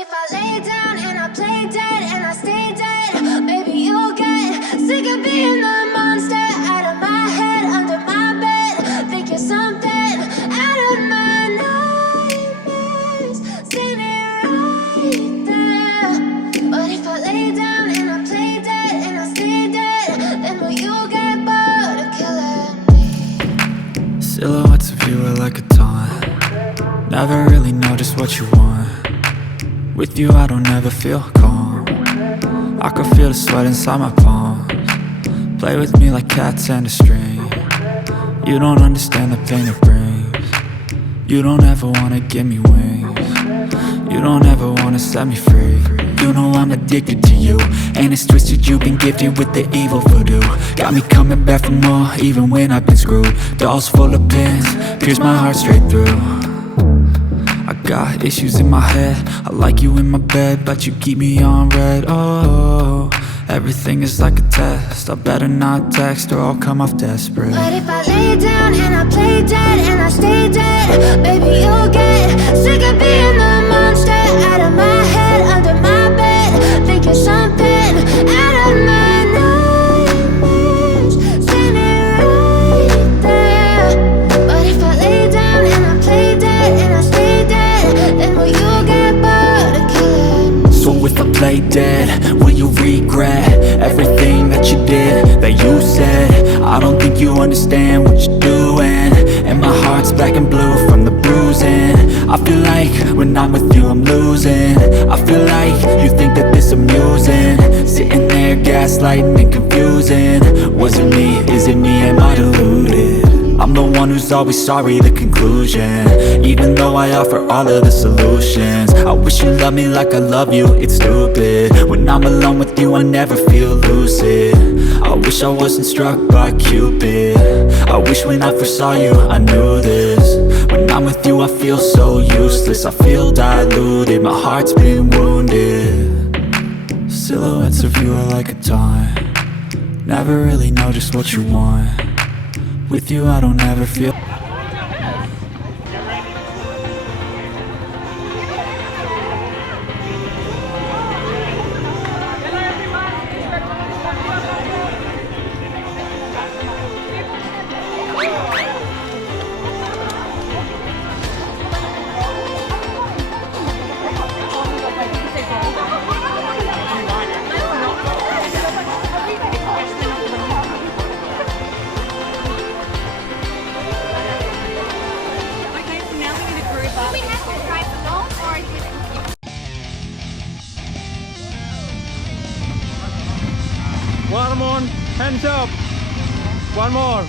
if I lay down and I play dead and I stay dead, maybe you'll get sick of being the monster out of my head, under my bed. Think you're something out of my nightmares, standing right there. But if I lay down and I play dead and I stay dead, then will you get bored of killing me? Silhouettes of you are like a taunt. Never really know just what you want. With you I don't ever feel calm. I can feel the sweat inside my palms. Play with me like cats and a string. You don't understand the pain it brings. You don't ever wanna give me wings. You don't ever wanna set me free. You know I'm addicted to you, and it's twisted, you've been gifted with the evil voodoo. Got me coming back for more, even when I've been screwed. Dolls full of pins, pierce my heart straight through. I got issues in my head, I like you in my bed, but you keep me on red. Oh, everything is like a test, I better not text or I'll come off desperate. But if I lay down and I play dead and I stay dead, baby you'll get sick of being the monster out of my head, under my bed. Think you're something out of my nightmares, standing right there. But if I lay down and I play dead and I stay dead, then will you get bored of killing me? So if I play dead, will you regret everything that you did, that you said? I don't think you understand what you're doing, and my heart's black and blue from the bruising. I feel like when I'm with you I'm losing. I feel like you think that this amusing, sitting there gaslighting and confusing. Was it me? Is it me? Am I deluded? I'm the one who's always sorry, the conclusion, even though I offer all of the solutions. I wish you loved me like I love you, it's stupid. When I'm alone with you I never feel lucid. I wish I wasn't struck by Cupid. I wish when I first saw you I knew this. When I'm with you I feel so useless, I feel diluted, my heart's been wounded. Silhouettes of you are like a taunt. Never really know just what you want. With you I don't ever feel. One more, hands up. One more.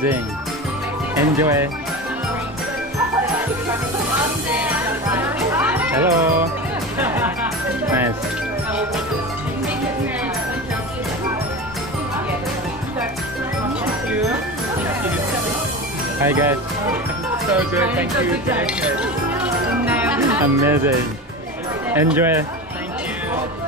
Amazing. Enjoy. Hello. Nice. Hi guys. So good, thank you. Amazing. Enjoy. Thank you.